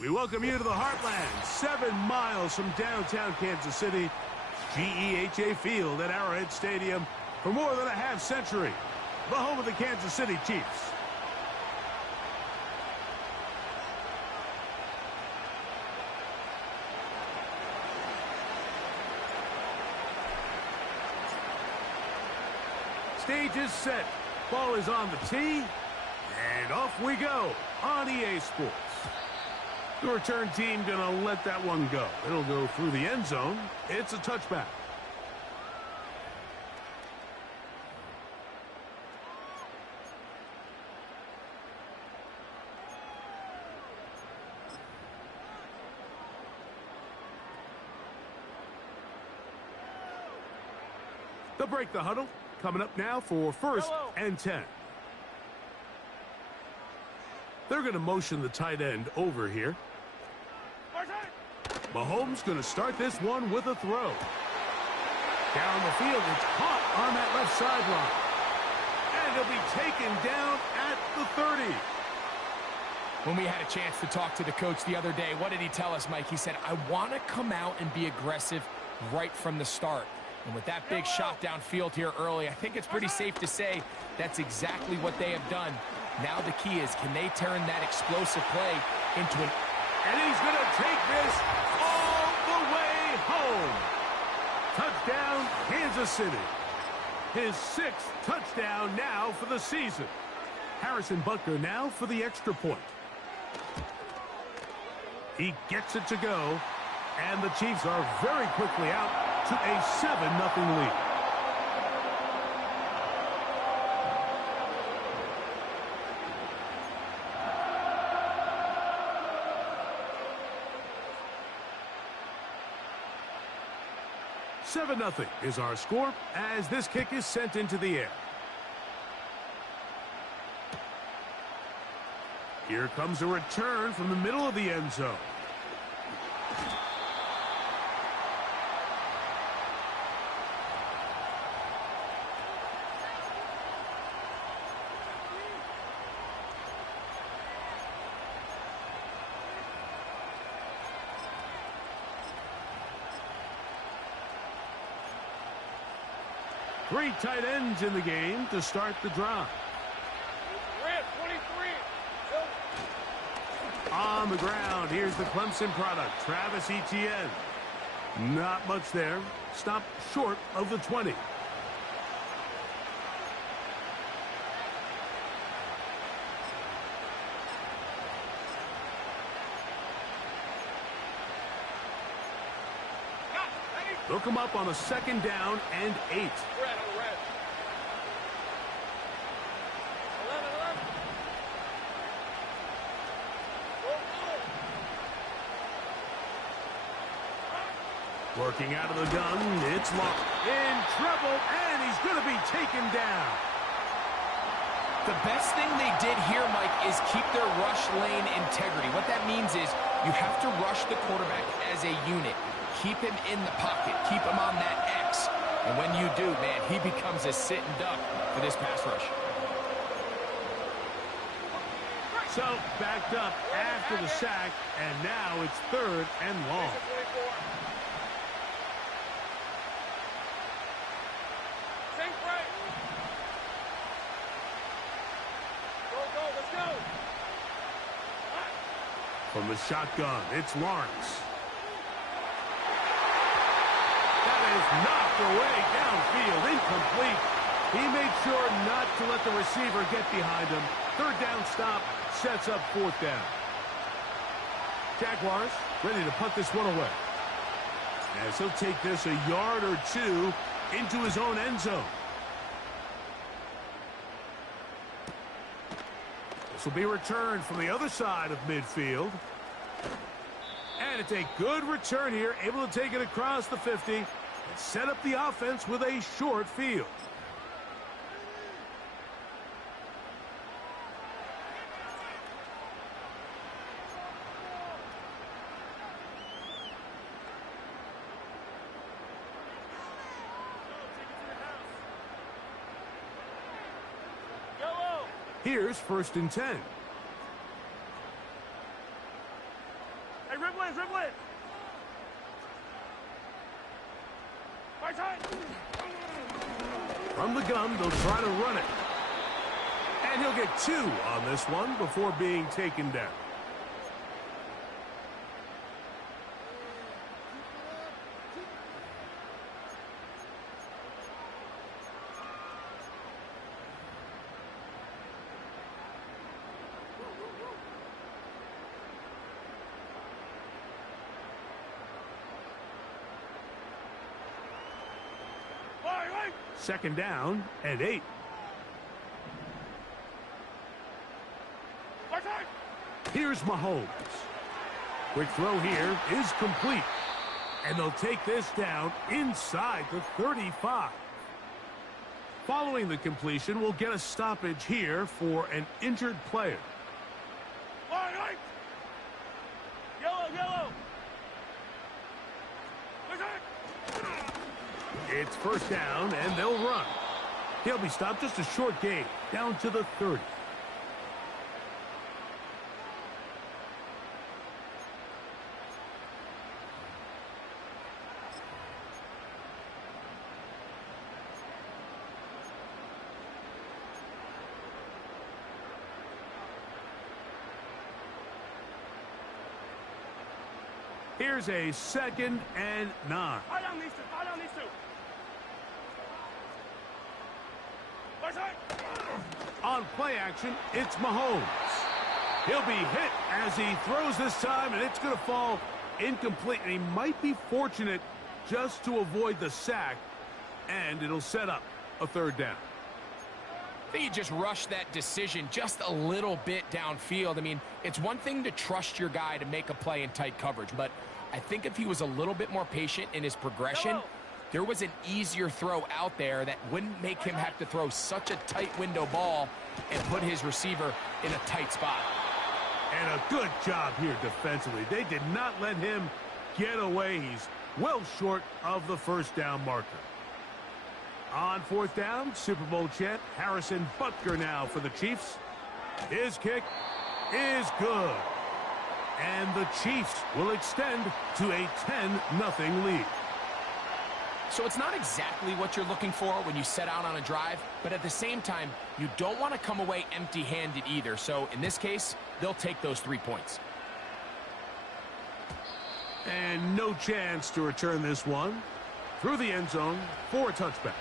We welcome you to the Heartland, 7 miles from downtown Kansas City, GEHA Field at Arrowhead Stadium for more than a half century, the home of the Kansas City Chiefs. Stage is set, ball is on the tee, and off we go on EA Sports. The return team gonna let that one go. It'll go through the end zone. It's a touchback. They'll break the huddle. Coming up now for 1st and 10. They're going to motion the tight end over here. Mahomes going to start this one with a throw. Down the field, it's caught on that left sideline. And he'll be taken down at the 30. When we had a chance to talk to the coach the other day, what did he tell us, Mike? He said, I want to come out and be aggressive right from the start. And with that big shot downfield here early, I think it's pretty safe to say that's exactly what they have done. Now the key is, can they turn that explosive play into an... And he's going to take this all the way home. Touchdown, Kansas City. His 6th touchdown now for the season. Harrison Butker now for the extra point. He gets it to go, and the Chiefs are very quickly out to a 7-0 lead. $7-0 is our score as this kick is sent into the air. Here comes a return from the middle of the end zone. Three tight ends in the game to start the drive. On the ground, here's the Clemson product, Travis Etienne. Not much there. Stopped short of the 20. Look him up on a 2nd down and 8. Working out of the gun, it's locked. In trouble, and he's going to be taken down. The best thing they did here, Mike, is keep their rush lane integrity. What that means is you have to rush the quarterback as a unit. Keep him in the pocket. Keep him on that X. And when you do, man, he becomes a sitting duck for this pass rush. So, backed up after the sack, and now it's 3rd and long. From the shotgun, it's Lawrence. That is knocked away downfield, incomplete. He made sure not to let the receiver get behind him. 3rd down stop sets up 4th down. Jaguars ready to punt this one away. As he'll take this a yard or 2 into his own end zone. This will be returned from the other side of midfield. And it's a good return here, able to take it across the 50 and set up the offense with a short field. Here's 1st and 10. From the gun, they'll try to run it. And he'll get 2 on this one before being taken down. Second down and 8. Here's Mahomes. Quick throw here is complete. And they'll take this down inside the 35. Following the completion, we'll get a stoppage here for an injured player. Yellow. It's first down, and they'll run. He'll be stopped, just a short gain, down to the 30. Here's a 2nd and 9. On play action, it's Mahomes. He'll be hit as he throws this time, and it's going to fall incomplete. And he might be fortunate just to avoid the sack, and it'll set up a 3rd down. I think you just rushed that decision just a little bit downfield. I mean, it's one thing to trust your guy to make a play in tight coverage, but I think if he was a little bit more patient in his progression, there was an easier throw out there that wouldn't make him have to throw such a tight window ball and put his receiver in a tight spot. And a good job here defensively. They did not let him get away. He's well short of the 1st down marker. On 4th down, Super Bowl champ Harrison Butker now for the Chiefs. His kick is good. And the Chiefs will extend to a 10-0 lead. So it's not exactly what you're looking for when you set out on a drive, but at the same time, you don't want to come away empty-handed either. So in this case, they'll take those 3 points. And no chance to return this one through the end zone for a touchback.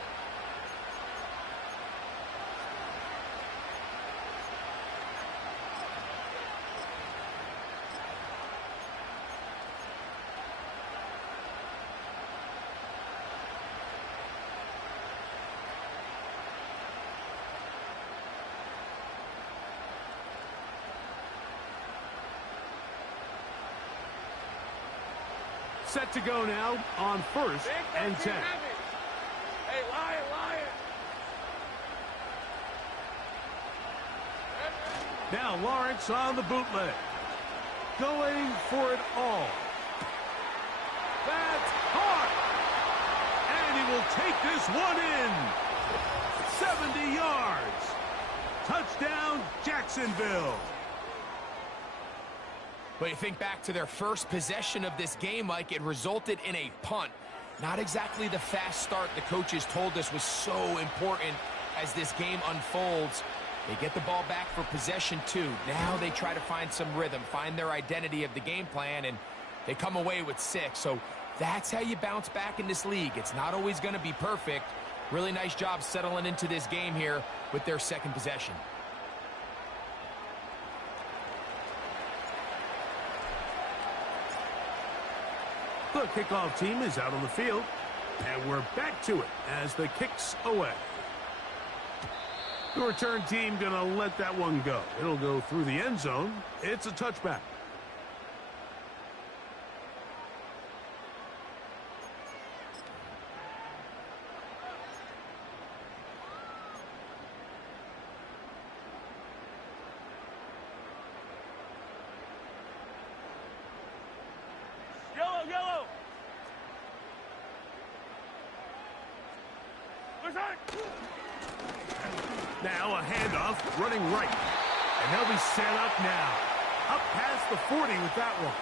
Set to go now on 1st and 10. Hey, Lion. Now Lawrence on the bootleg. Going for it all. That's hard. And he will take this one in. 70 yards. Touchdown, Jacksonville. But you think back to their first possession of this game, Mike, it resulted in a punt. Not exactly the fast start the coaches told us was so important as this game unfolds. They get the ball back for possession 2. Now they try to find some rhythm, find their identity of the game plan, and they come away with 6. So that's how you bounce back in this league. It's not always going to be perfect. Really nice job settling into this game here with their 2nd possession. The kickoff team is out on the field, and we're back to it as the kick's away. The return team going to let that one go. It'll go through the end zone. It's a touchback. Yellow. Now a handoff running right. And they'll be set up now. Up past the 40 with that one.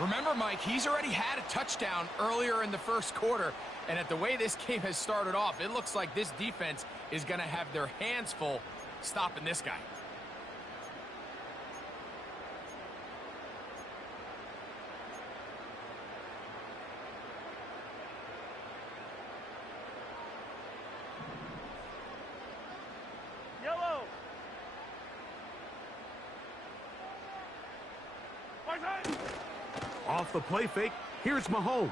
Remember, Mike, he's already had a touchdown earlier in the first quarter, and at the way this game has started off, it looks like this defense is going to have their hands full stopping this guy. Yellow. Off the play fake, here's Mahomes.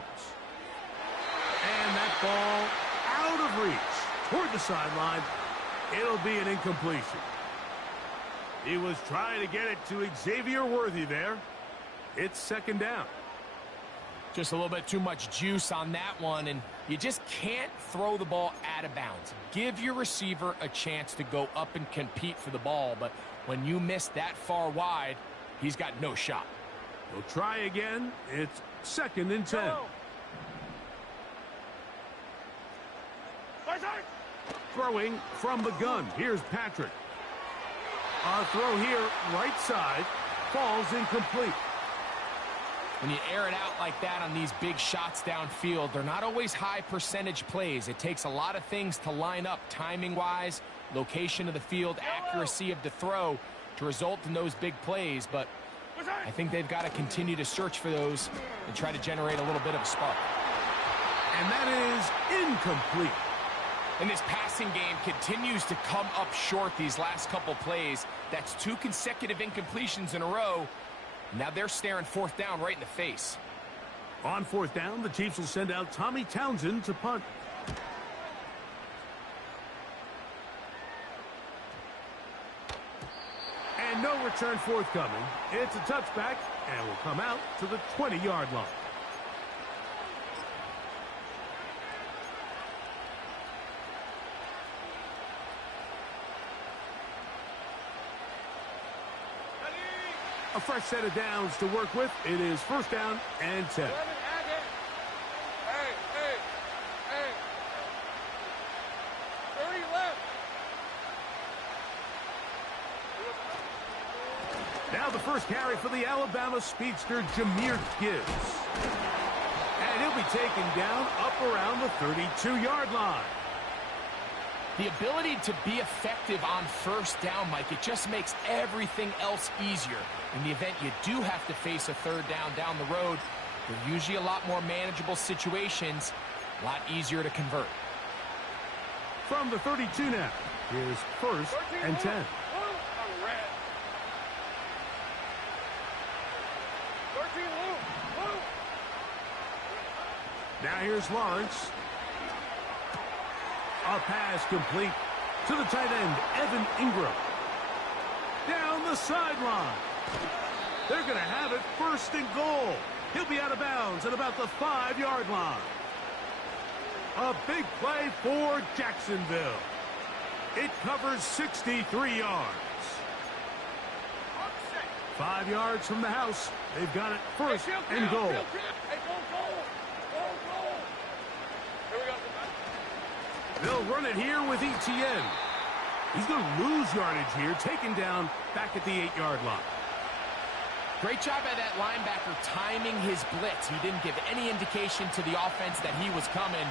And that ball out of reach toward the sideline. It'll be an incompletion. He was trying to get it to Xavier Worthy there. It's second down. Just a little bit too much juice on that one, and you just can't throw the ball out of bounds. Give your receiver a chance to go up and compete for the ball, but when you miss that far wide, he's got no shot. We'll try again. It's second and 10. Throwing from the gun. Here's Patrick. Our throw here, right side, falls incomplete. When you air it out like that on these big shots downfield, they're not always high percentage plays. It takes a lot of things to line up timing-wise, location of the field, accuracy of the throw to result in those big plays, but I think they've got to continue to search for those and try to generate a little bit of a spark. And that is incomplete. And this passing game continues to come up short these last couple plays. That's 2 consecutive incompletions in a row. Now they're staring fourth down right in the face. On fourth down, the Chiefs will send out Tommy Townsend to punt. And no return forthcoming. It's a touchback and will come out to the 20-yard line. A fresh set of downs to work with. It is first down and 10. Now the first carry for the Alabama speedster, Jahmyr Gibbs. And he'll be taken down up around the 32-yard line. The ability to be effective on first down, Mike, it just makes everything else easier. In the event you do have to face a third down the road, they're usually a lot more manageable situations, a lot easier to convert. From the 32 now, here's first and 10. Now here's Lawrence. A pass complete to the tight end, Evan Ingram. Down the sideline. They're going to have it first and goal. He'll be out of bounds at about the 5-yard line. A big play for Jacksonville. It covers 63 yards. 5 yards from the house. They've got it first and goal. They'll run it here with Etienne. He's going to lose yardage here, taken down back at the 8-yard line. Great job by that linebacker timing his blitz. He didn't give any indication to the offense that he was coming,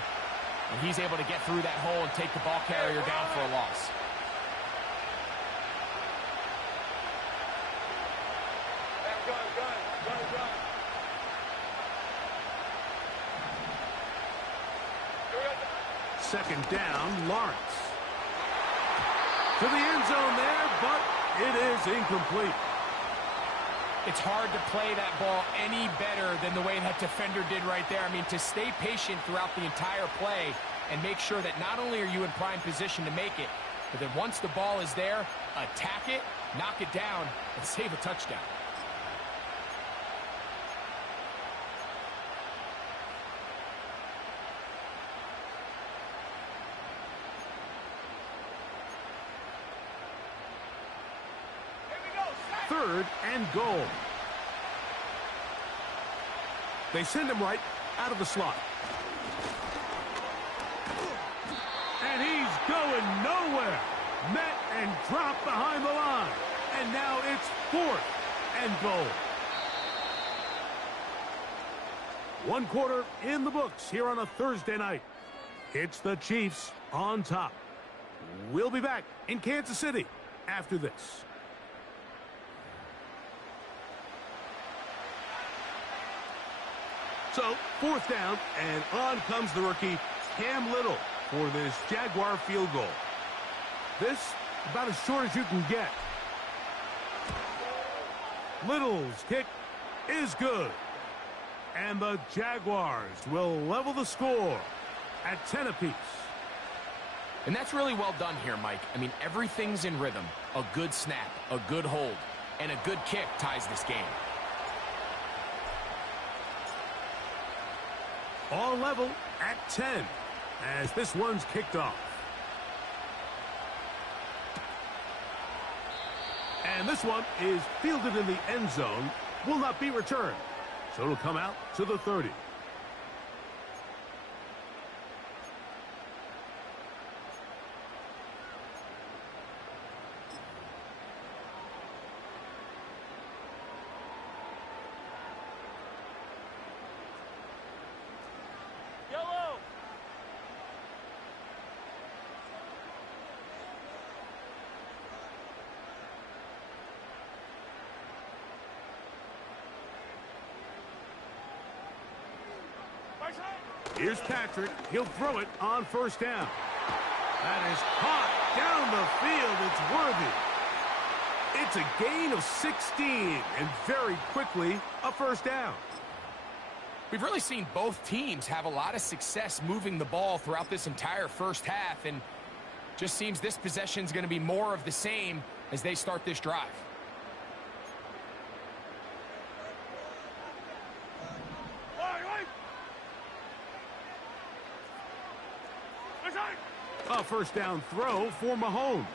and he's able to get through that hole and take the ball carrier down for a loss. Second down, Lawrence. To the end zone there, but it is incomplete. It's hard to play that ball any better than the way that defender did right there. I mean, to stay patient throughout the entire play and make sure that not only are you in prime position to make it, but then once the ball is there, attack it, knock it down, and save a touchdown. Third and goal. They send him right out of the slot. And he's going nowhere. Met and dropped behind the line. And now it's fourth and goal. One quarter in the books here on a Thursday night. It's the Chiefs on top. We'll be back in Kansas City after this. So, fourth down, and on comes the rookie, Cam Little, for this Jaguar field goal. This, about as short as you can get. Little's kick is good. And the Jaguars will level the score at 10 apiece. And that's really well done here, Mike. I mean, everything's in rhythm. A good snap, a good hold, and a good kick ties this game. All level at 10 as this one's kicked off. And this one is fielded in the end zone, will not be returned. So it'll come out to the 30. Yellow. Here's Patrick. He'll throw it on first down. That is caught down the field. It's worthy. It's a gain of 16, and very quickly, a first down. We've really seen both teams have a lot of success moving the ball throughout this entire first half, and just seems this possession is going to be more of the same as they start this drive. A first down throw for Mahomes.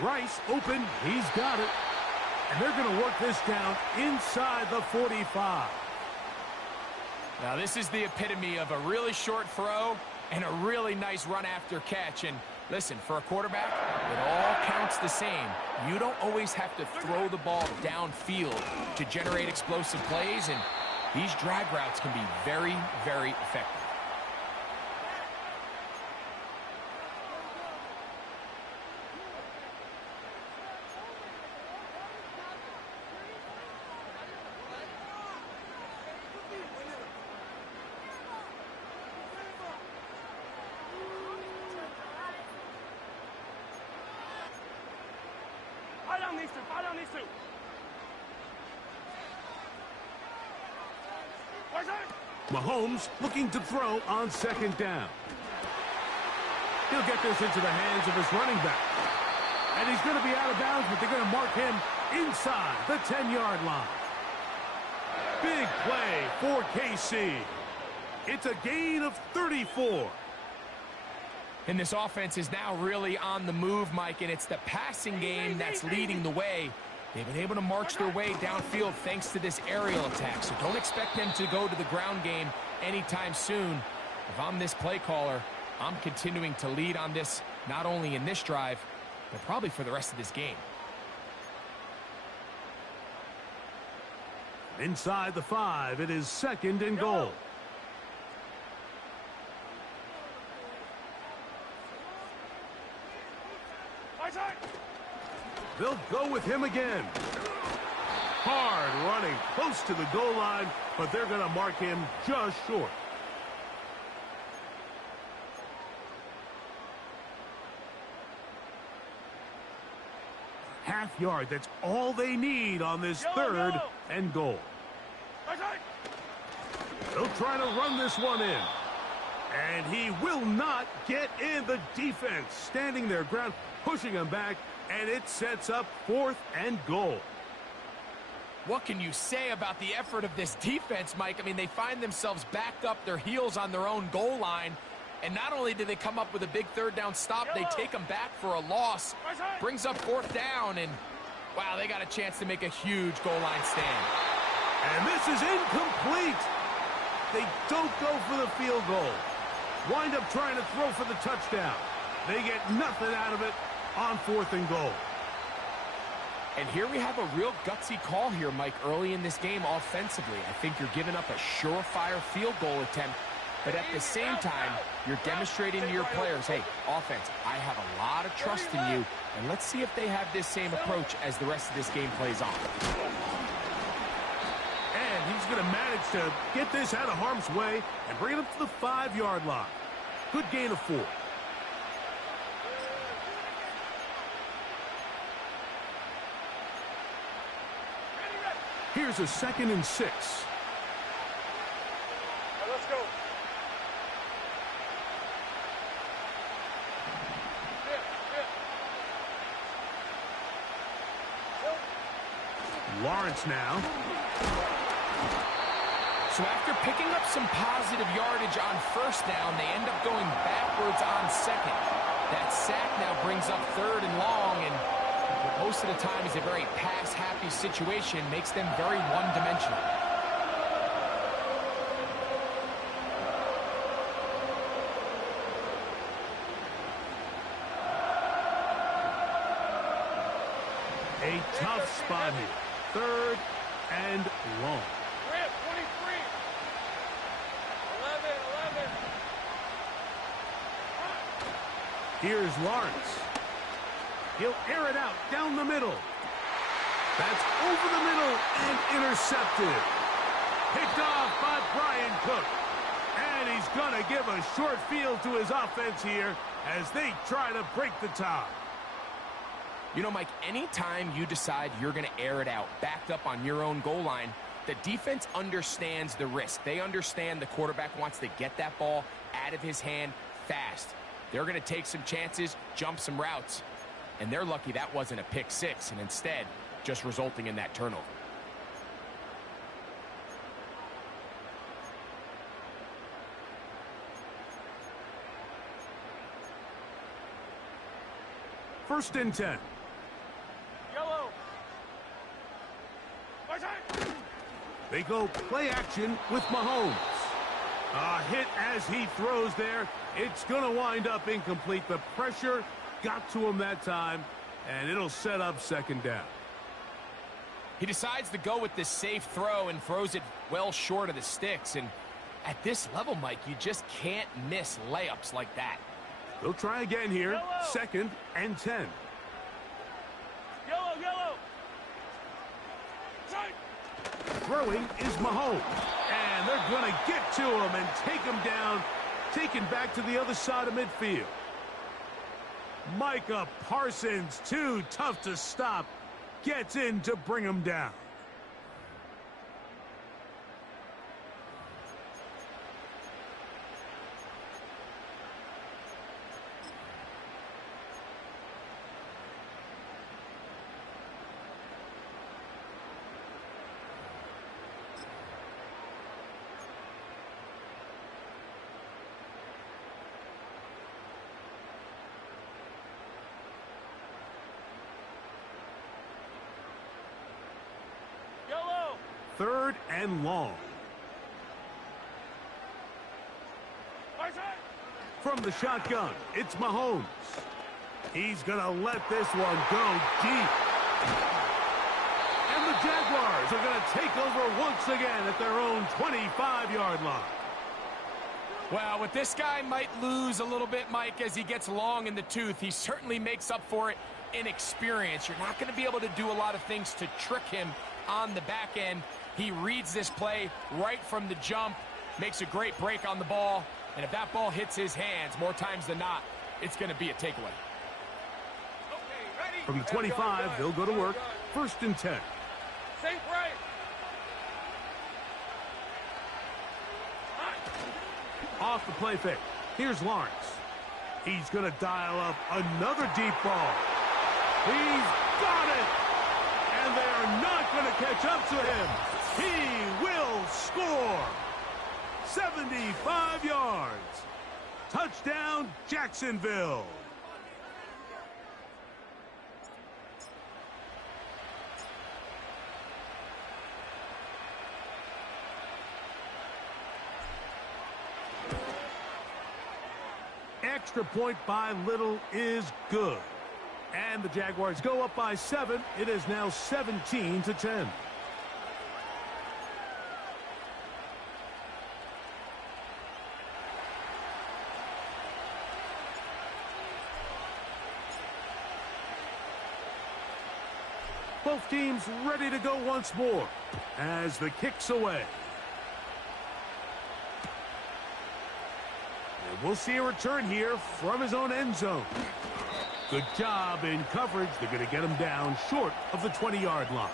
Rice open. He's got it. And they're going to work this down inside the 45. Now, this is the epitome of a really short throw and a really nice run after catch. And listen, for a quarterback, it all counts the same. You don't always have to throw the ball downfield to generate explosive plays, and these drag routes can be very, very effective. Follow these two. Mahomes looking to throw on second down. He'll get this into the hands of his running back. And he's going to be out of bounds, but they're going to mark him inside the 10-yard line. Big play for KC. It's a gain of 34. And this offense is now really on the move, Mike, and it's the passing game that's leading the way. They've been able to march their way downfield thanks to this aerial attack, so don't expect them to go to the ground game anytime soon. If I'm this play caller, I'm continuing to lead on this, not only in this drive, but probably for the rest of this game. Inside the 5, it is second and goal. They'll go with him again. Hard running close to the goal line, but they're going to mark him just short. Half yard, that's all they need on this third and goal. They'll try to run this one in. And he will not get in. The defense standing their ground, pushing him back, and it sets up fourth and goal. What can you say about the effort of this defense, Mike? I mean, they find themselves backed up their heels on their own goal line, and not only do they come up with a big third down stop, they take them back for a loss. Brings up fourth down, and wow, they got a chance to make a huge goal line stand. And this is incomplete. They don't go for the field goal. Wind up trying to throw for the touchdown. They get nothing out of it on fourth and goal. And here we have a real gutsy call here, Mike, early in this game offensively. I think you're giving up a surefire field goal attempt, but at the same time, you're demonstrating to your players, hey, offense, I have a lot of trust in you, and let's see if they have this same approach as the rest of this game plays on. And he's going to manage to get this out of harm's way and bring it up to the 5-yard line. Good gain of 4. Here's a 2nd and 6. Let's go. Lawrence now. So after picking up some positive yardage on first down, they end up going backwards on second. That sack now brings up 3rd and long, and most of the time is a very pass-happy situation, makes them very one-dimensional. A tough spot here. 3rd and long. Rip, 23. 11. Here's Lawrence. He'll air it out down the middle. That's over the middle and intercepted. Picked off by Brian Cook. And he's going to give a short field to his offense here as they try to break the tie. You know, Mike, anytime you decide you're going to air it out, backed up on your own goal line, the defense understands the risk. They understand the quarterback wants to get that ball out of his hand fast. They're going to take some chances, jump some routes. And they're lucky that wasn't a pick six, and instead just resulting in that turnover. First and 10. Yellow. They go play action with Mahomes. A hit as he throws there. It's going to wind up incomplete. The pressure got to him that time, and it'll set up 2nd down. He decides to go with this safe throw and throws it well short of the sticks. And at this level, Mike, you just can't miss layups like that. They'll try again here. Yellow. 2nd and 10. Yellow, yellow. Tight. Throwing is Mahomes. And they're going to get to him and take him down, taken back to the other side of midfield. Micah Parsons, too tough to stop, gets in to bring him down. Yellow. 3rd and long. From the shotgun, it's Mahomes. He's going to let this one go deep. And the Jaguars are going to take over once again at their own 25-yard line. Well, with this guy might lose a little bit, Mike, as he gets long in the tooth. He certainly makes up for it in experience. You're not going to be able to do a lot of things to trick him on the back end. He reads this play right from the jump, makes a great break on the ball, and if that ball hits his hands more times than not, it's going to be a takeaway. From the 25, they'll go to work. 1st and 10. Safe right. Off the play fake. Here's Lawrence. He's going to dial up another deep ball. He's got it. And they are not going to catch up to him. He will score. 75 yards. Touchdown, Jacksonville. Extra point by Little is good. And the Jaguars go up by 7. It is now 17-10. Both teams ready to go once more as the kick's away. And we'll see a return here from his own end zone. Good job in coverage. They're going to get him down short of the 20-yard line.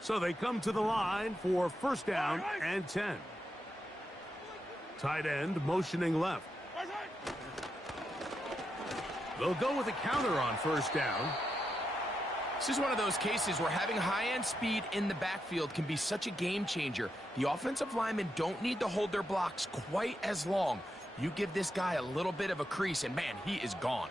So they come to the line for first down and 10. Tight end motioning left. They'll go with a counter on first down. This is one of those cases where having high-end speed in the backfield can be such a game changer. The offensive linemen don't need to hold their blocks quite as long. You give this guy a little bit of a crease, and man, he is gone.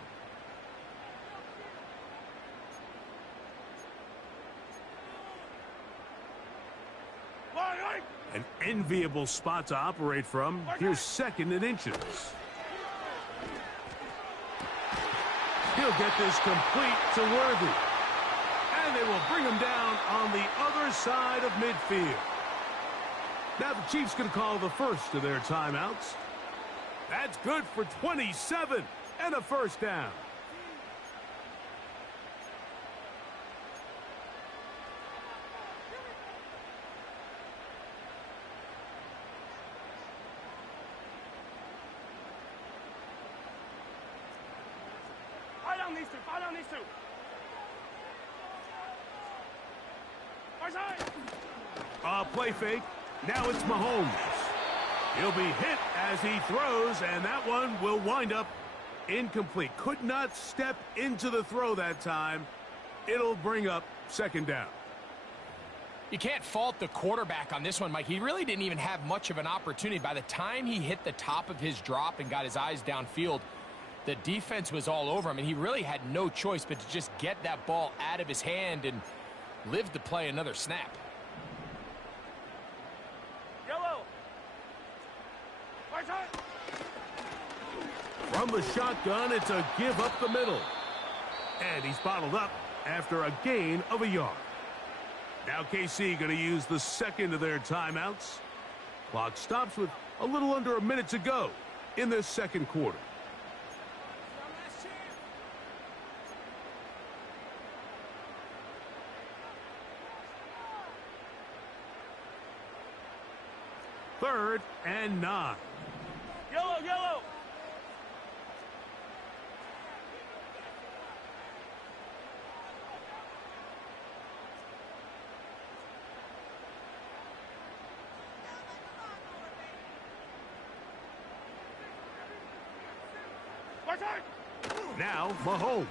An enviable spot to operate from. Here's second and inches. He'll get this complete to Worthy. And they will bring him down on the other side of midfield. Now the Chiefs going to call the first of their timeouts. That's good for 27 and a first down. Fire down these two. Play fake. Now it's Mahomes. He'll be hit as he throws, and that one will wind up incomplete. Could not step into the throw that time. It'll bring up second down. You can't fault the quarterback on this one, Mike. He really didn't even have much of an opportunity. By the time he hit the top of his drop and got his eyes downfield, the defense was all over him, and he really had no choice but to just get that ball out of his hand and live to play another snap. Yellow. From the shotgun, it's a give up the middle. And he's bottled up after a gain of a yard. Now KC going to use the second of their timeouts. Clock stops with a little under a minute to go in this second quarter. Third and 9. Yellow. Now Mahomes.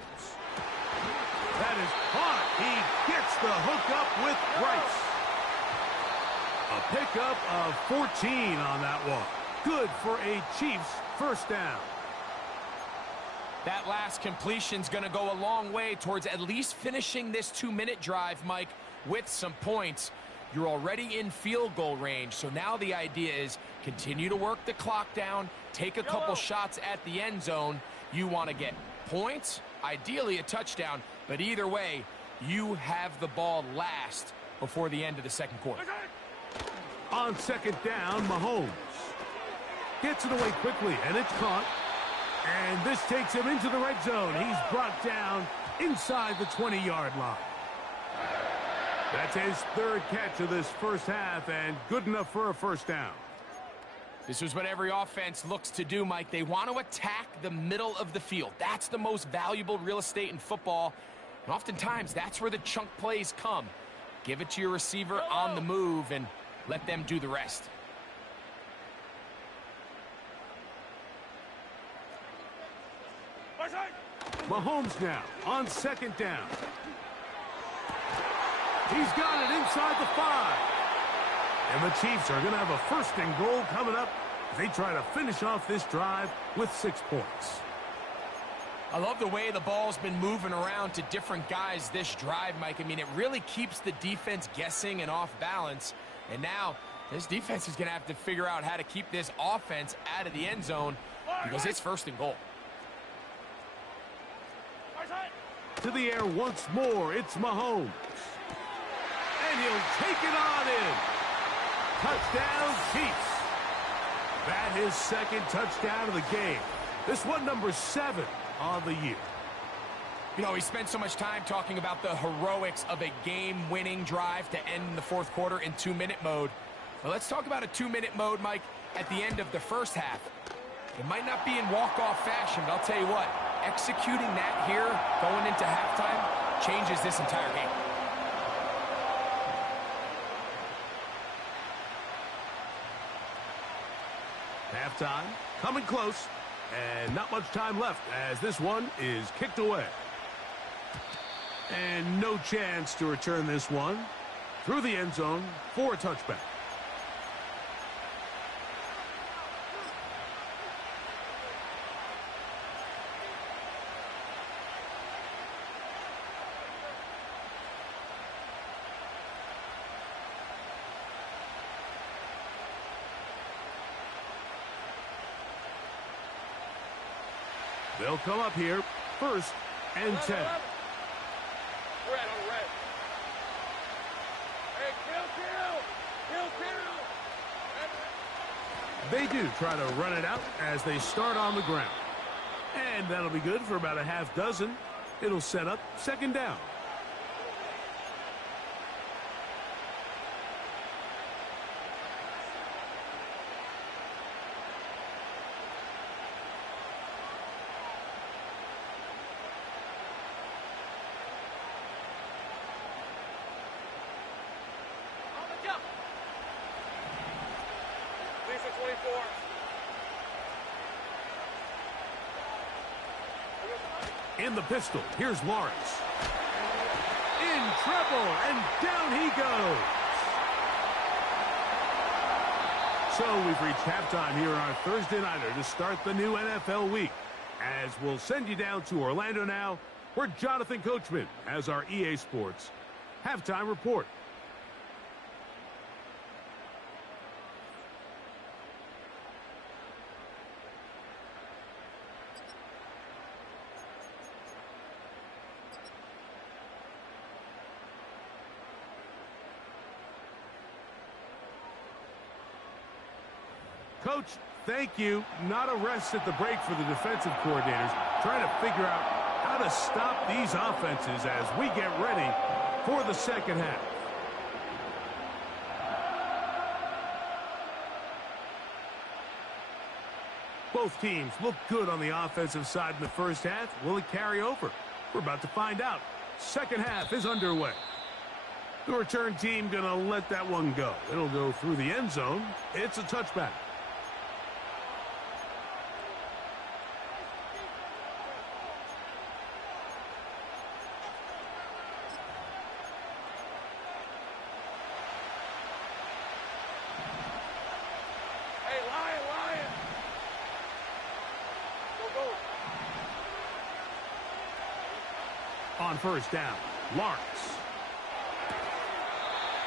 That is caught. He gets the hook up with Rice. A pickup of 14 on that one. Good for a Chiefs first down. That last completion's going to go a long way towards at least finishing this 2-minute drive, Mike, with some points. You're already in field goal range, so now the idea is continue to work the clock down, take a couple shots at the end zone. You want to get points, ideally a touchdown, but either way, you have the ball last before the end of the second quarter. On second down, Mahomes gets it away quickly, and it's caught. And this takes him into the red zone. He's brought down inside the 20-yard line. That's his third catch of this first half, and good enough for a first down. This is what every offense looks to do, Mike. They want to attack the middle of the field. That's the most valuable real estate in football. And oftentimes, that's where the chunk plays come. Give it to your receiver on the move and let them do the rest. Mahomes now on second down. He's got it inside the 5. And the Chiefs are going to have a first and goal coming up They try to finish off this drive with 6 points. I love the way the ball's been moving around to different guys this drive, Mike. I mean, it really keeps the defense guessing and off balance. And now this defense is going to have to figure out how to keep this offense out of the end zone because it's 1st and goal. To the air once more, it's Mahomes. And he'll take it on in. Touchdown, Chiefs. That his 2nd touchdown of the game. This one number 7 on the year. You know, we spent so much time talking about the heroics of a game-winning drive to end the 4th quarter in 2-minute mode. Well, let's talk about a 2-minute mode, Mike, at the end of the 1st half. It might not be in walk-off fashion, but I'll tell you what, executing that here going into halftime changes this entire game. Halftime, coming close, and not much time left as this one is kicked away. And no chance to return this one through the end zone for a touchback. They'll come up here, 1st and 10. Red on red. Hey, kill. They do try to run it out as they start on the ground. And that'll be good for about a half dozen. It'll set up 2nd down. Lisa 24. In the pistol, here's Lawrence. In trouble, and down he goes. So we've reached halftime here on our Thursday nighter to start the new NFL week. As we'll send you down to Orlando now, where Jonathan Coachman has our EA Sports halftime report. Coach, thank you. Not a rest at the break for the defensive coordinators, trying to figure out how to stop these offenses as we get ready for the 2nd half. Both teams look good on the offensive side in the 1st half. Will it carry over? We're about to find out. 2nd half is underway. The return team going to let that one go. It'll go through the end zone. It's a touchback. On 1st down, Lawrence.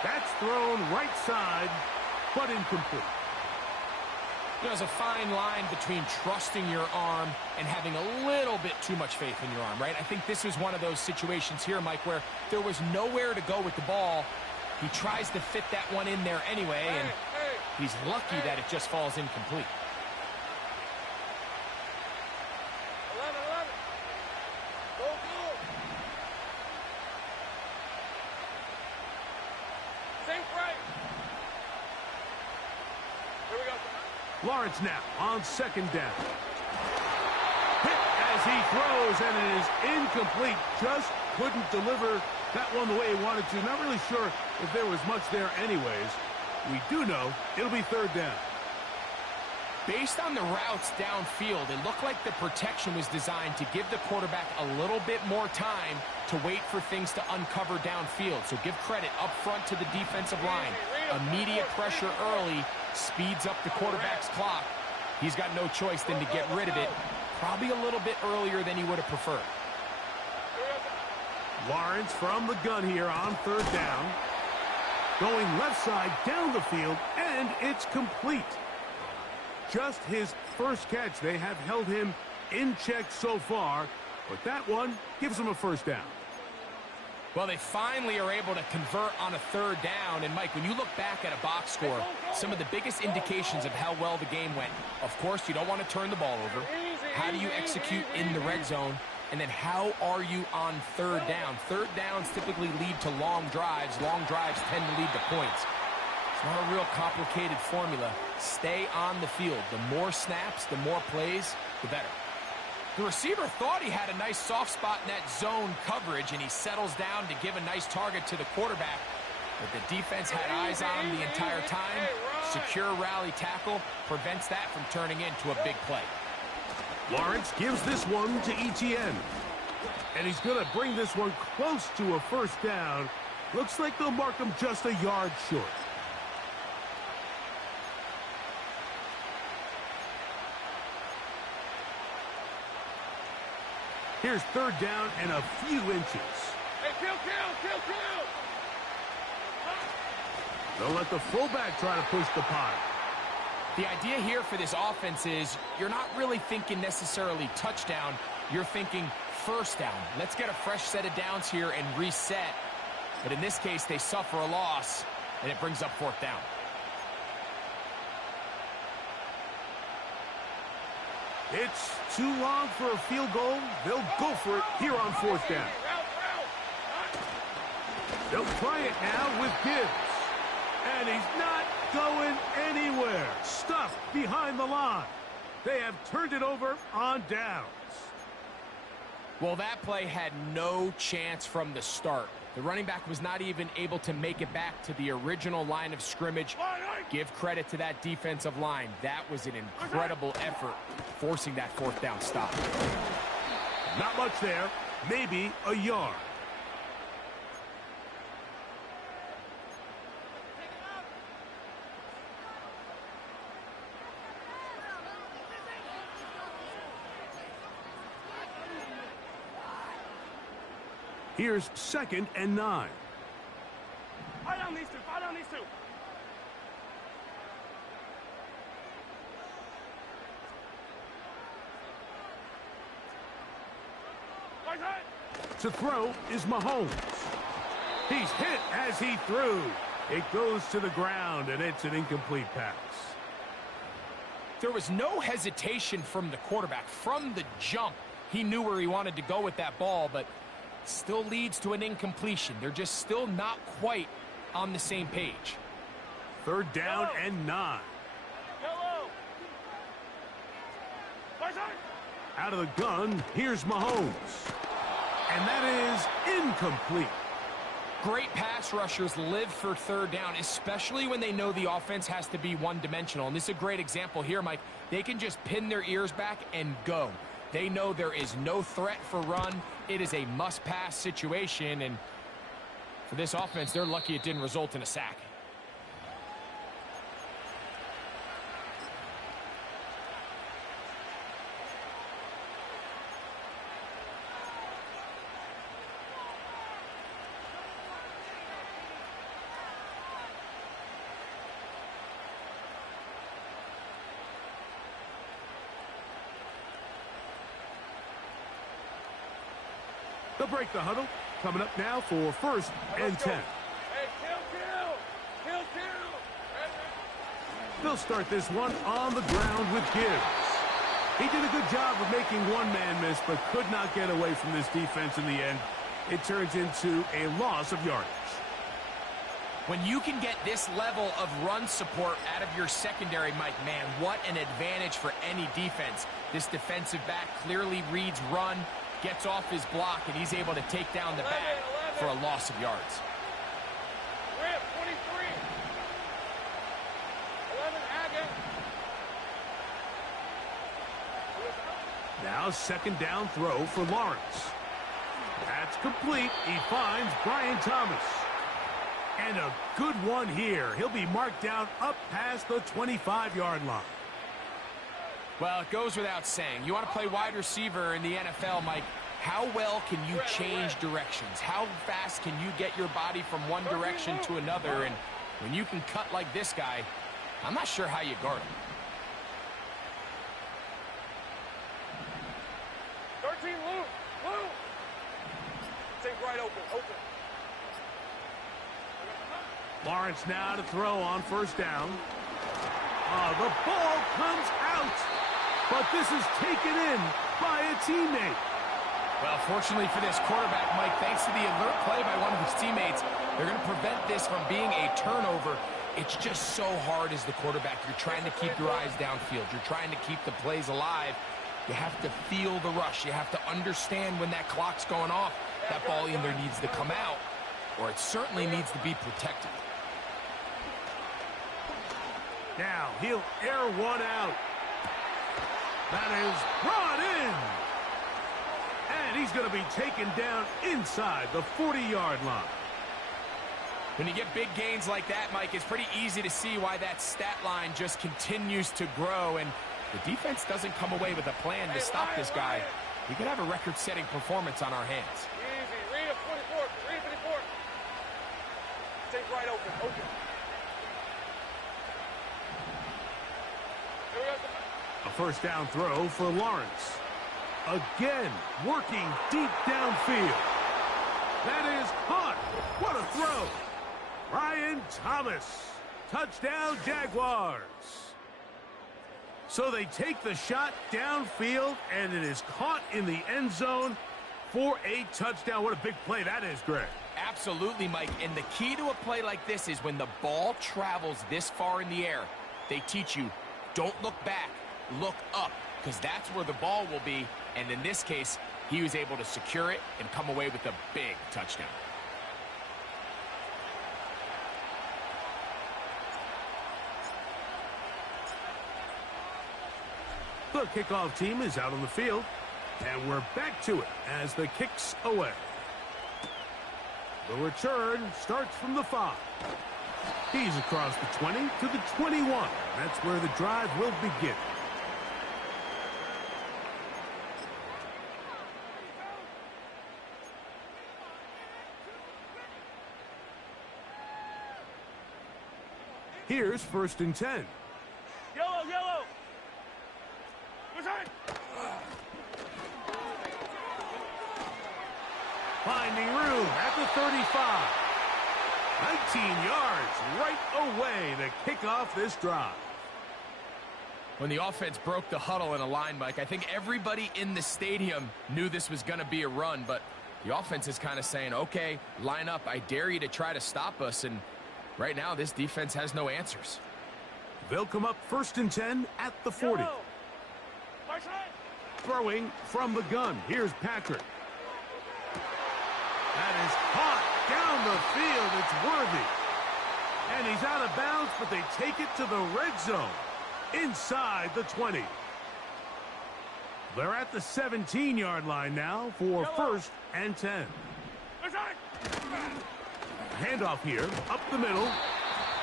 That's thrown right side, but incomplete. There's a fine line between trusting your arm and having a little bit too much faith in your arm, right? I think this is one of those situations here, Mike, where there was nowhere to go with the ball. He tries to fit that one in there anyway, and he's lucky that it just falls incomplete. 11. Go. Safe right. Here we go. Lawrence now on 2nd down. Hit as he throws, and it is incomplete. Just couldn't deliver that one the way he wanted to. Not really sure if there was much there anyways. We do know it'll be 3rd down. Based on the routes downfield, it looked like the protection was designed to give the quarterback a little bit more time to wait for things to uncover downfield. So give credit up front to the defensive line. Immediate pressure early speeds up the quarterback's clock. He's got no choice than to get rid of it, probably a little bit earlier than he would have preferred. Lawrence from the gun here on third down. Going left side down the field, and it's complete. Just his first catch. They have held him in check so far, but that one gives him a first down. Well, they finally are able to convert on a third down. And, Mike, when you look back at a box score, some of the biggest indications of how well the game went, of course, you don't want to turn the ball over. How do you execute in the red zone? And then how are you on third down? Third downs typically lead to long drives. Long drives tend to lead to points. It's not a real complicated formula. Stay on the field. The more snaps, the more plays, the better. The receiver thought he had a nice soft spot in that zone coverage, and he settles down to give a nice target to the quarterback. But the defense had eyes on him the entire time. Secure rally tackle prevents that from turning into a big play. Lawrence gives this one to ETN. And he's going to bring this one close to a first down. Looks like they'll mark him just a yard short. Here's third down and a few inches. Hey, kill! They'll let the fullback try to push the pile. The idea here for this offense is you're not really thinking necessarily touchdown. You're thinking first down. Let's get a fresh set of downs here and reset. But in this case, they suffer a loss, and it brings up fourth down. It's too long for a field goal. They'll go for it here on fourth down. They'll try it now with Gibbs. And he's not going anywhere. Stuffed behind the line. They have turned it over on downs. Well, that play had no chance from the start. The running back was not even able to make it back to the original line of scrimmage. Give credit to that defensive line. That was an incredible effort, forcing that fourth down stop. Not much there. Maybe a yard. Here's second and 9. Fight on these two. To throw is Mahomes. He's hit as he threw. It goes to the ground, and it's an incomplete pass. There was no hesitation from the quarterback. From the jump, he knew where he wanted to go with that ball, but still leads to an incompletion. They're just still not quite on the same page. Third down and 9. Out of the gun, here's Mahomes. And that is incomplete. Great pass rushers live for third down, especially when they know the offense has to be one-dimensional. And this is a great example here, Mike. They can just pin their ears back and go. They know there is no threat for run. It is a must-pass situation, and for this offense, they're lucky it didn't result in a sack. They'll break the huddle. Coming up now for first and 10. Hey, kill. They'll start this one on the ground with Gibbs. He did a good job of making one man miss, but could not get away from this defense in the end. It turns into a loss of yardage. When you can get this level of run support out of your secondary, Mike, man, what an advantage for any defense. This defensive back clearly reads run, gets off his block, and he's able to take down the back for a loss of yards. Rip, 23. 11, Haggett. Now second down throw for Lawrence. That's complete. He finds Brian Thomas. And a good one here. He'll be marked down up past the 25-yard line. Well, it goes without saying. You want to play wide receiver in the NFL, Mike. How well can you change directions? How fast can you get your body from one direction to another? And when you can cut like this guy, I'm not sure how you guard him. 13, Lou. Take right open. Lawrence now to throw on first down. The ball comes out, but this is taken in by a teammate. Well, fortunately for this quarterback, Mike, thanks to the alert play by one of his teammates, they're going to prevent this from being a turnover. It's just so hard as the quarterback. You're trying to keep your eyes downfield. You're trying to keep the plays alive. You have to feel the rush. You have to understand when that clock's going off. That ball either needs to come out or it certainly needs to be protected. Now he'll air one out. That is brought in. And he's going to be taken down inside the 40-yard line. When you get big gains like that, Mike, it's pretty easy to see why that stat line just continues to grow. And the defense doesn't come away with a plan to stop this guy. We could have a record-setting performance on our hands. Easy. Read a 44. Read a 54. Take right open. A first down throw for Lawrence. Again, working deep downfield. That is caught. What a throw. Brian Thomas. Touchdown, Jaguars. So they take the shot downfield, and it is caught in the end zone for a touchdown. What a big play that is, Greg. Absolutely, Mike. And the key to a play like this is when the ball travels this far in the air, they teach you, don't look back, look up, because that's where the ball will be. And in this case, he was able to secure it and come away with a big touchdown. The kickoff team is out on the field, and we're back to it as the kick's away. The return starts from the 5. He's across the 20 to the 21. That's where the drive will begin. Here's 1st and 10. Yellow. Return. Finding room at the 35. 19 yards right away to kick off this drive. When the offense broke the huddle in a line, Mike, I think everybody in the stadium knew this was going to be a run, but the offense is kind of saying, okay, line up. I dare you to try to stop us, and right now this defense has no answers. They'll come up 1st and 10 at the 40. Throwing from the gun. Here's Patrick. That is caught down the field. It's worthy. And he's out of bounds, but they take it to the red zone inside the 20. They're at the 17-yard line now for 1st and 10. Handoff here, up the middle.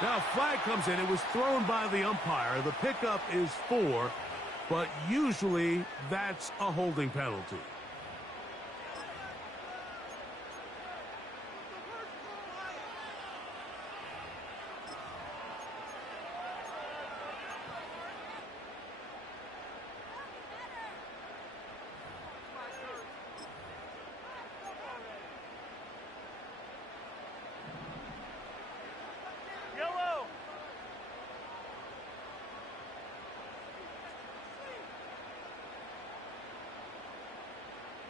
Now flag comes in. It was thrown by the umpire. The pickup is 4, but usually that's a holding penalty.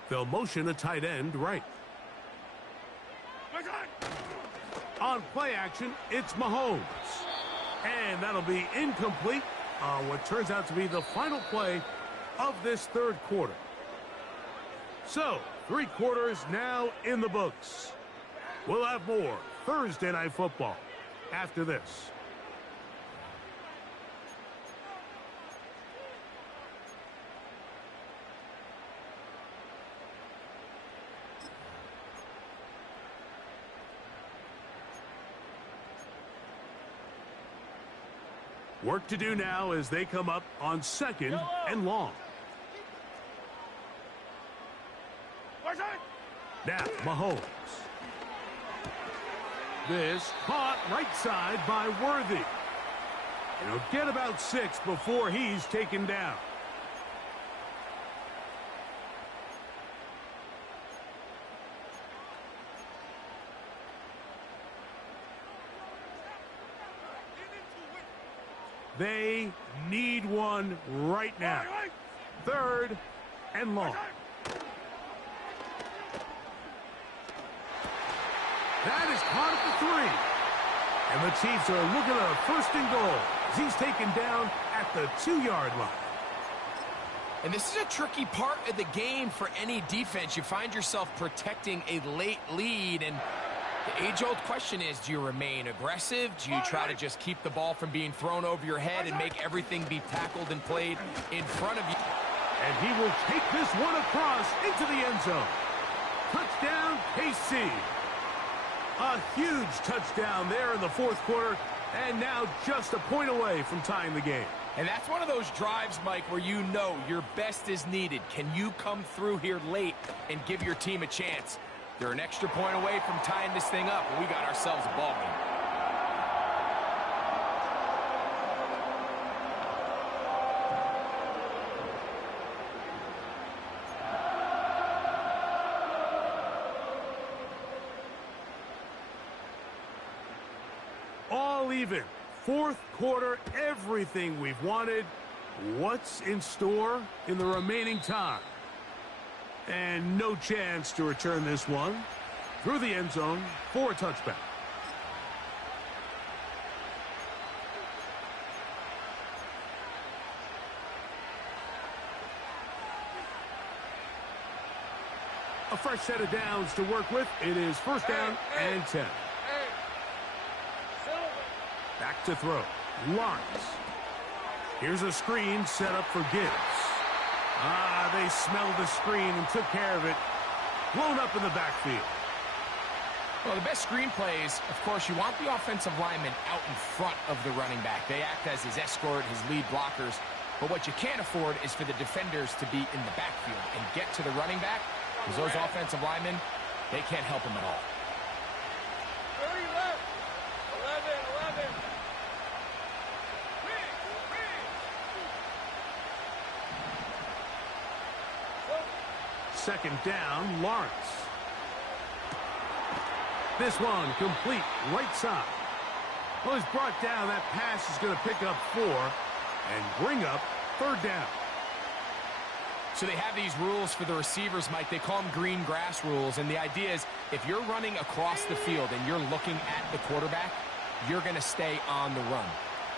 They'll motion a tight end right. On play action, it's Mahomes. And that'll be incomplete on what turns out to be the final play of this 3rd quarter. So, 3 quarters now in the books. We'll have more Thursday Night Football after this. Work to do now as they come up on 2nd and long. Now, Mahomes. This caught right side by Worthy. And he'll get about 6 before he's taken down. They need one right now. 3rd and long. That is caught at the 3. And the Chiefs are looking at a 1st and goal as he's taken down at the 2-yard line. And this is a tricky part of the game for any defense. You find yourself protecting a late lead, and the age-old question is, do you remain aggressive? Do you try to just keep the ball from being thrown over your head and make everything be tackled and played in front of you? And he will take this one across into the end zone. Touchdown, KC. A huge touchdown there in the 4th quarter, and now just a point away from tying the game. And that's one of those drives, Mike, where you know your best is needed. Can you come through here late and give your team a chance? They're an extra point away from tying this thing up, and we got ourselves a ball game. All even. 4th quarter, everything we've wanted. What's in store in the remaining time? And no chance to return this one through the end zone for a touchback. A fresh set of downs to work with. It is 1st down and 10. Back to throw. Lawrence. Here's a screen set up for Gibbs. They smelled the screen and took care of it. Blown up in the backfield. Well, the best screen plays, of course, you want the offensive lineman out in front of the running back. They act as his escort, his lead blockers. But what you can't afford is for the defenders to be in the backfield and get to the running back, because those offensive linemen, they can't help him at all. 30 left. 11. 2nd down, Lawrence. This one complete right side. Well, he's brought down. That pass is going to pick up 4 and bring up 3rd down. So they have these rules for the receivers, Mike. They call them green grass rules. And the idea is if you're running across the field and you're looking at the quarterback, you're going to stay on the run.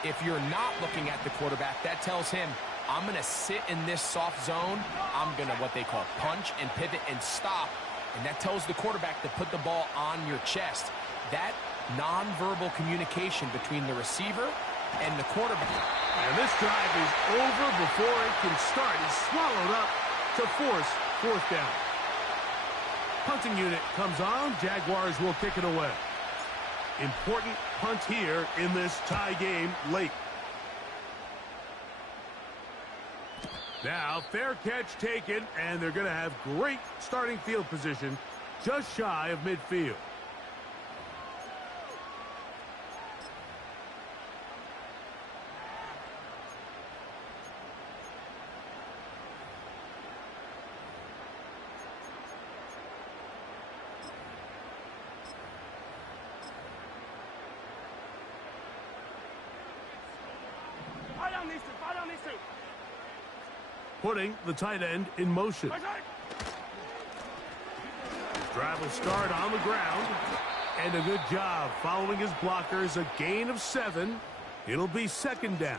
If you're not looking at the quarterback, that tells him, I'm going to sit in this soft zone. I'm going to what they call punch and pivot and stop. And that tells the quarterback to put the ball on your chest. That nonverbal communication between the receiver and the quarterback. And this drive is over before it can start. He's swallowed up to force 4th down. Punting unit comes on. Jaguars will kick it away. Important punt here in this tie game late. Now, fair catch taken, and they're going to have great starting field position just shy of midfield. Putting the tight end in motion. Drive will start on the ground. And a good job following his blockers. A gain of 7. It'll be 2nd down.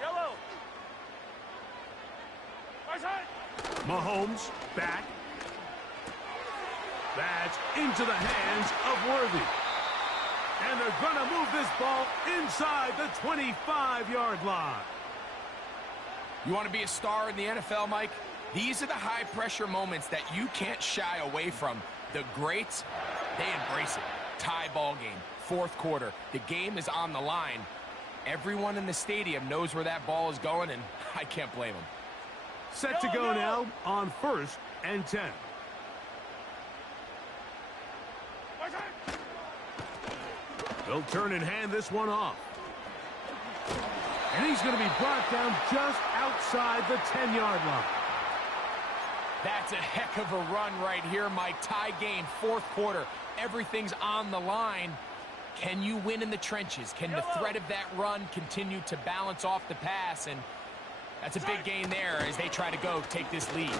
Yellow. Mahomes back. That's into the hands of Worthy. And they're going to move this ball inside the 25-yard line. You want to be a star in the NFL, Mike? These are the high-pressure moments that you can't shy away from. The greats, they embrace it. Tie ball game, fourth quarter. The game is on the line. Everyone in the stadium knows where that ball is going, and I can't blame them. Set to go now on 1st and 10. They'll turn and hand this one off. And he's going to be brought down just outside the 10-yard line. That's a heck of a run right here, Mike. Tie game, fourth quarter. Everything's on the line. Can you win in the trenches? Can the threat of that run continue to balance off the pass? And that's a big gain there as they try to go take this lead.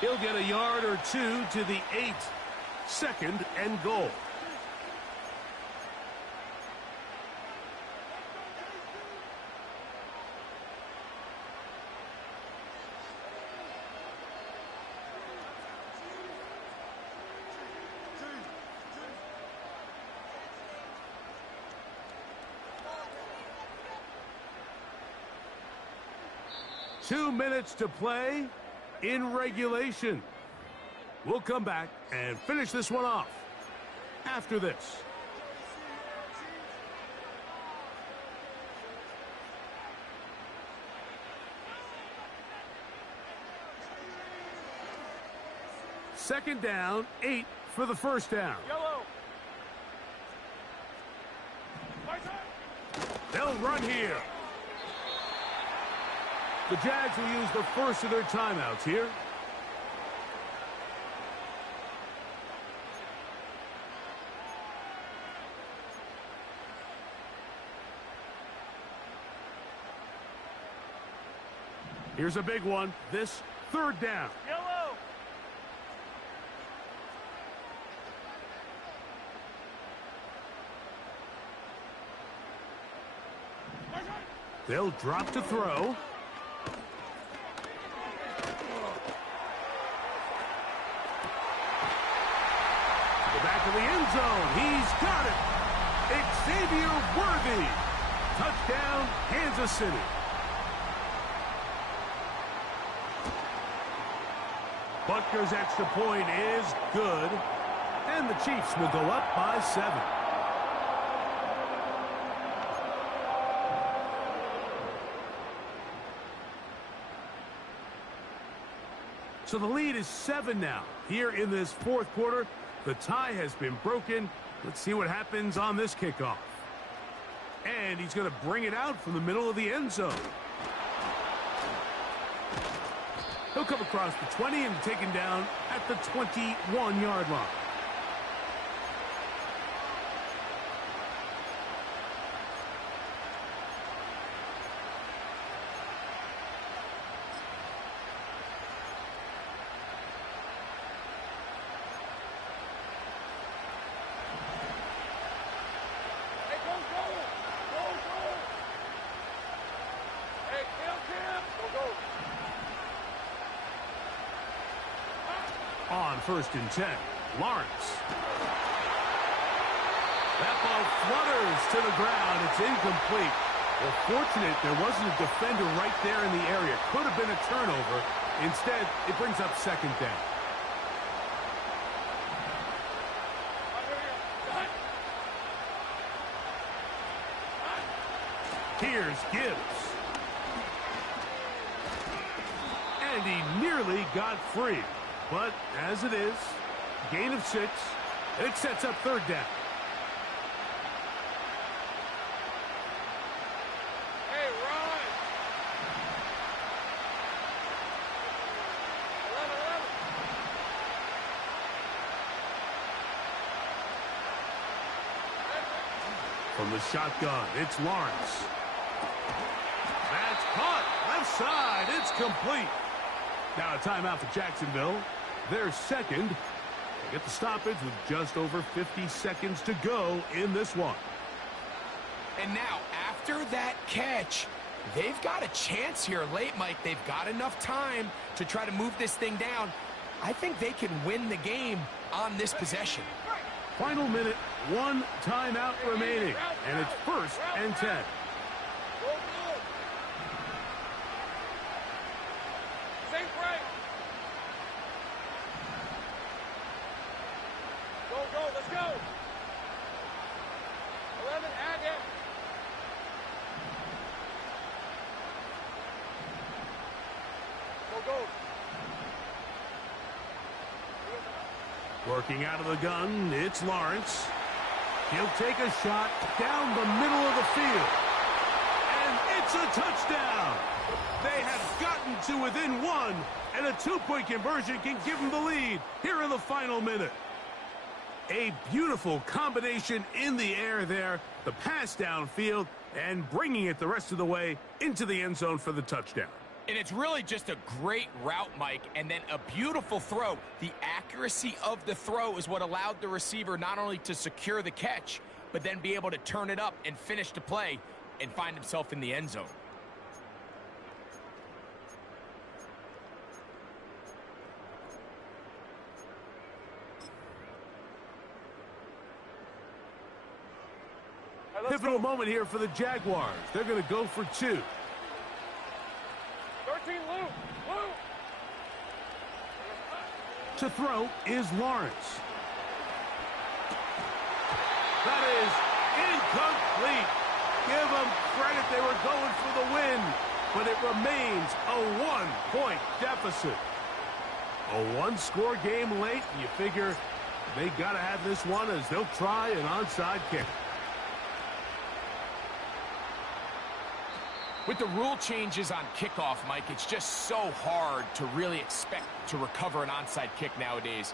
He'll get a yard or two to the 8. 2nd and goal. Two minutes to play in regulation. We'll come back and finish this one off after this. Second down, 8 for the first down. Yellow. They'll run here. The Jags will use the first of their timeouts here. Here's a big one. This 3rd down. Yellow. They'll drop to throw. Back to the end zone. He's got it. Xavier Worthy. Touchdown, Kansas City. Butker's extra point is good. And the Chiefs will go up by 7. So the lead is 7 now. Here in this fourth quarter, the tie has been broken. Let's see what happens on this kickoff. And he's going to bring it out from the middle of the end zone. He'll come across the 20 and taken down at the 21-yard line. On 1st and 10, Lawrence. That ball flutters to the ground. It's incomplete. Well, fortunate there wasn't a defender right there in the area. Could have been a turnover. Instead, it brings up 2nd down. Here's Gibbs. And he nearly got free. But as it is, gain of 6, it sets up 3rd down. Hey, run! 11. From the shotgun, it's Lawrence. That's caught. Left side. It's complete. Now a timeout for Jacksonville. They're second. They get the stoppage with just over 50 seconds to go in this one. And now, after that catch, they've got a chance here late, Mike. They've got enough time to try to move this thing down. I think they can win the game on this possession. Final minute, 1 timeout remaining, and it's 1st and 10. Go, let's go. 11, add in. Go. Working out of the gun, it's Lawrence. He'll take a shot down the middle of the field. And it's a touchdown. They have gotten to within one, and a two-point conversion can give them the lead here in the final minute. A beautiful combination in the air there, the pass downfield, and bringing it the rest of the way into the end zone for the touchdown. And it's really just a great route, Mike, and then a beautiful throw. The accuracy of the throw is what allowed the receiver not only to secure the catch, but then be able to turn it up and finish the play and find himself in the end zone. Pivotal moment here for the Jaguars. They're going to go for two. 13, Lou. To throw is Lawrence. That is incomplete. Give them credit. They were going for the win, but it remains a one-point deficit. A one-score game late. You figure they got to have this one as they'll try an onside kick. With the rule changes on kickoff, Mike, it's just so hard to really expect to recover an onside kick nowadays.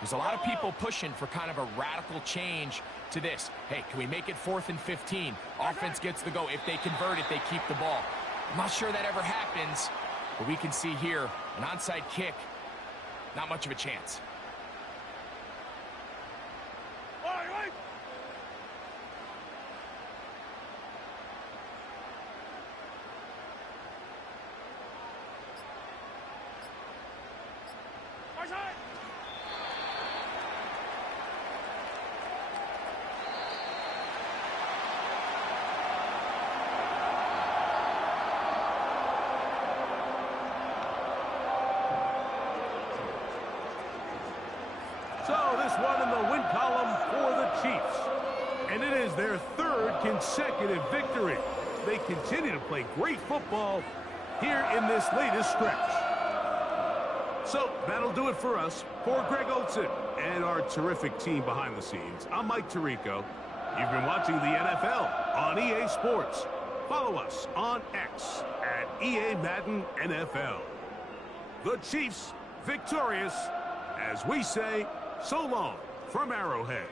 There's a lot of people pushing for kind of a radical change to this. Hey, can we make it 4th and 15? Offense gets the go. If they convert it, they keep the ball. I'm not sure that ever happens, but we can see here an onside kick, not much of a chance. So this one in the win column for the Chiefs. And it is their third consecutive victory. They continue to play great football here in this latest stretch. So that'll do it for us. For Greg Olson and our terrific team behind the scenes, I'm Mike Tirico. You've been watching the NFL on EA Sports. Follow us on X at EA Madden NFL. The Chiefs victorious, as we say, so long from Arrowhead.